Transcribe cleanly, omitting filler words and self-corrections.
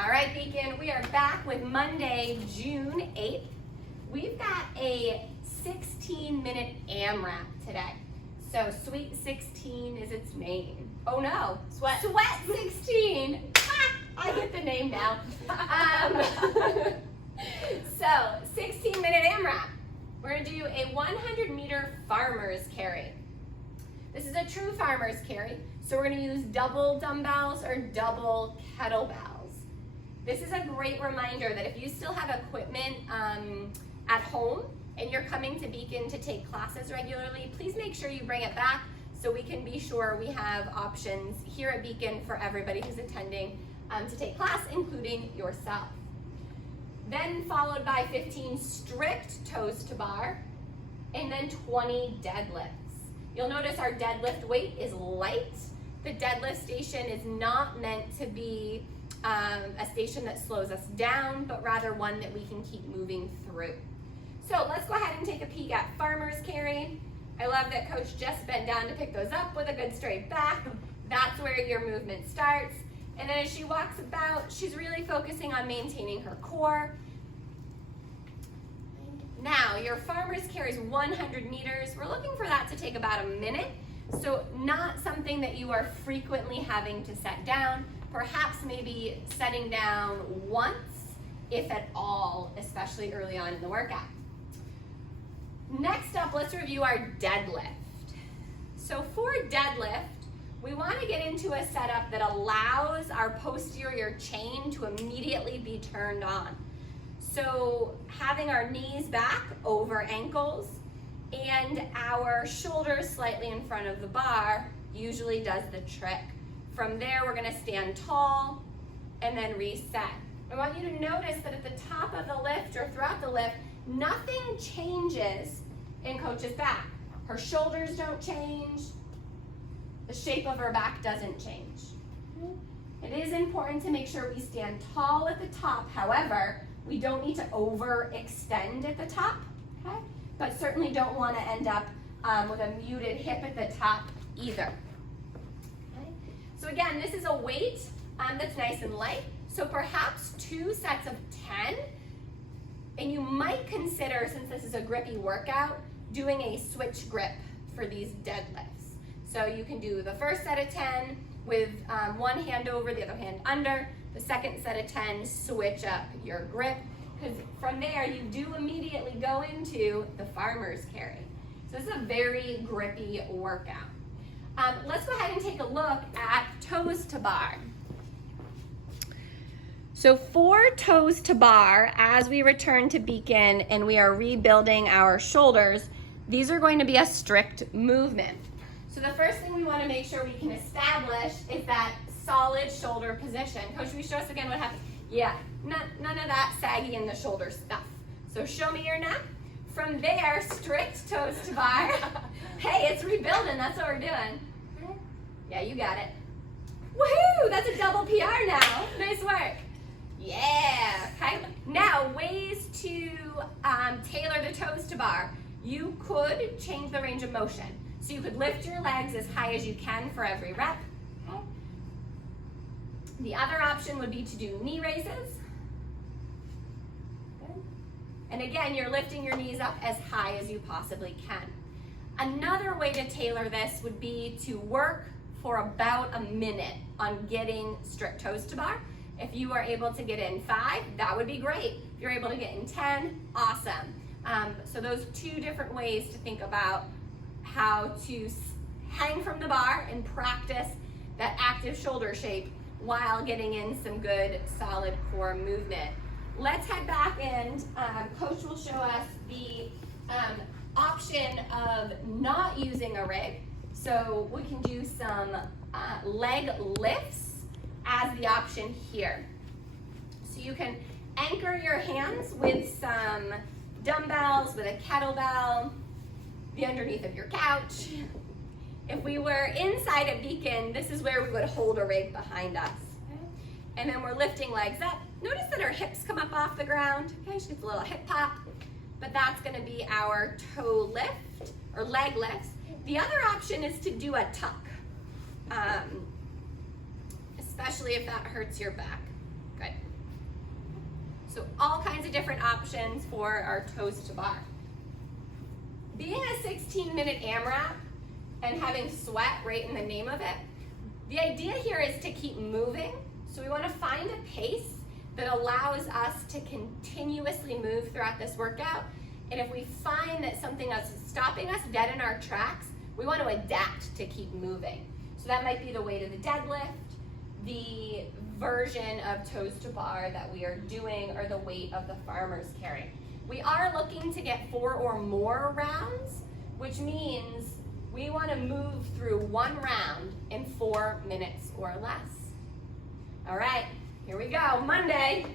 All right, Beacon, we are back with Monday, June 8th. We've got a 16-minute AMRAP today. So Sweet 16 is its name. Oh no, Sweat 16. Ah, I get the name now. So 16-minute AMRAP. We're gonna do a 100-meter farmer's carry. This is a true farmer's carry. So we're gonna use double dumbbells or double kettlebells. This is a great reminder that if you still have equipment at home and you're coming to Beacon to take classes regularly, please make sure you bring it back so we can be sure we have options here at Beacon for everybody who's attending to take class, including yourself. Then followed by 15 strict toes to bar, and then 20 deadlifts. You'll notice our deadlift weight is light. The deadlift station is not meant to be a station that slows us down, but rather one that we can keep moving through. So let's go ahead and take a peek at farmer's carry. I love that Coach just bent down to pick those up with a good straight back. That's where your movement starts. And then as she walks about, she's really focusing on maintaining her core. Now, your farmer's carry is 100 meters. We're looking for that to take about a minute. So not something that you are frequently having to set down. Perhaps maybe setting down once, if at all, especially early on in the workout. Next up, let's review our deadlift. So for deadlift, we want to get into a setup that allows our posterior chain to immediately be turned on. So having our knees back over ankles and our shoulders slightly in front of the bar usually does the trick. From there, we're gonna stand tall and then reset. I want you to notice that at the top of the lift or throughout the lift, nothing changes in Coach's back. Her shoulders don't change. The shape of her back doesn't change. It is important to make sure we stand tall at the top. However, we don't need to overextend at the top, okay? But certainly don't want to end up with a muted hip at the top either. Okay? So again, this is a weight that's nice and light. So perhaps 2 sets of 10. And you might consider, since this is a grippy workout, doing a switch grip for these deadlifts. So you can do the first set of 10 with one hand over, the other hand under. The second set of 10, switch up your grip, because from there you do immediately go into the farmer's carry. So this is a very grippy workout. Let's go ahead and take a look at toes to bar. So for toes to bar, as we return to Beacon and we are rebuilding our shoulders, these are going to be a strict movement. So the first thing we want to make sure we can establish is that solid shoulder position. Coach, will you show us again what happens? Yeah, none of that saggy in the shoulder stuff. So show me your neck. From there, strict toes to bar. Hey, it's rebuilding, that's what we're doing. Yeah, you got it. Woohoo, that's a double PR now. Nice work. Yeah, okay. Now, ways to tailor the toes to bar. You could change the range of motion. So you could lift your legs as high as you can for every rep. Okay. The other option would be to do knee raises. Good. And again, you're lifting your knees up as high as you possibly can. Another way to tailor this would be to work for about a minute on getting strict toes to bar. If you are able to get in 5, that would be great. If you're able to get in 10, awesome. So those 2 different ways to think about how to hang from the bar and practice that active shoulder shape while getting in some good solid core movement. Let's head back and Coach will show us the option of not using a rig. So we can do some leg lifts as the option here. So you can anchor your hands with some dumbbells, with a kettlebell, the underneath of your couch. If we were inside at Beacon, this is where we would hold a rig behind us. Okay? And then we're lifting legs up. Notice that our hips come up off the ground. Okay, she gets a little hip pop, but that's gonna be our toe lift or leg lifts. The other option is to do a tuck, especially if that hurts your back. Good. So all kinds of different options for our toes to bar. Being a 16-minute AMRAP and having sweat right in the name of it, the idea here is to keep moving. So we want to find a pace that allows us to continuously move throughout this workout. And if we find that something else is stopping us dead in our tracks, we want to adapt to keep moving. So that might be the weight of the deadlift, the version of toes to bar that we are doing, or the weight of the farmer's carry. We are looking to get 4 or more rounds, which means we want to move through 1 round in 4 minutes or less. All right, here we go, Monday.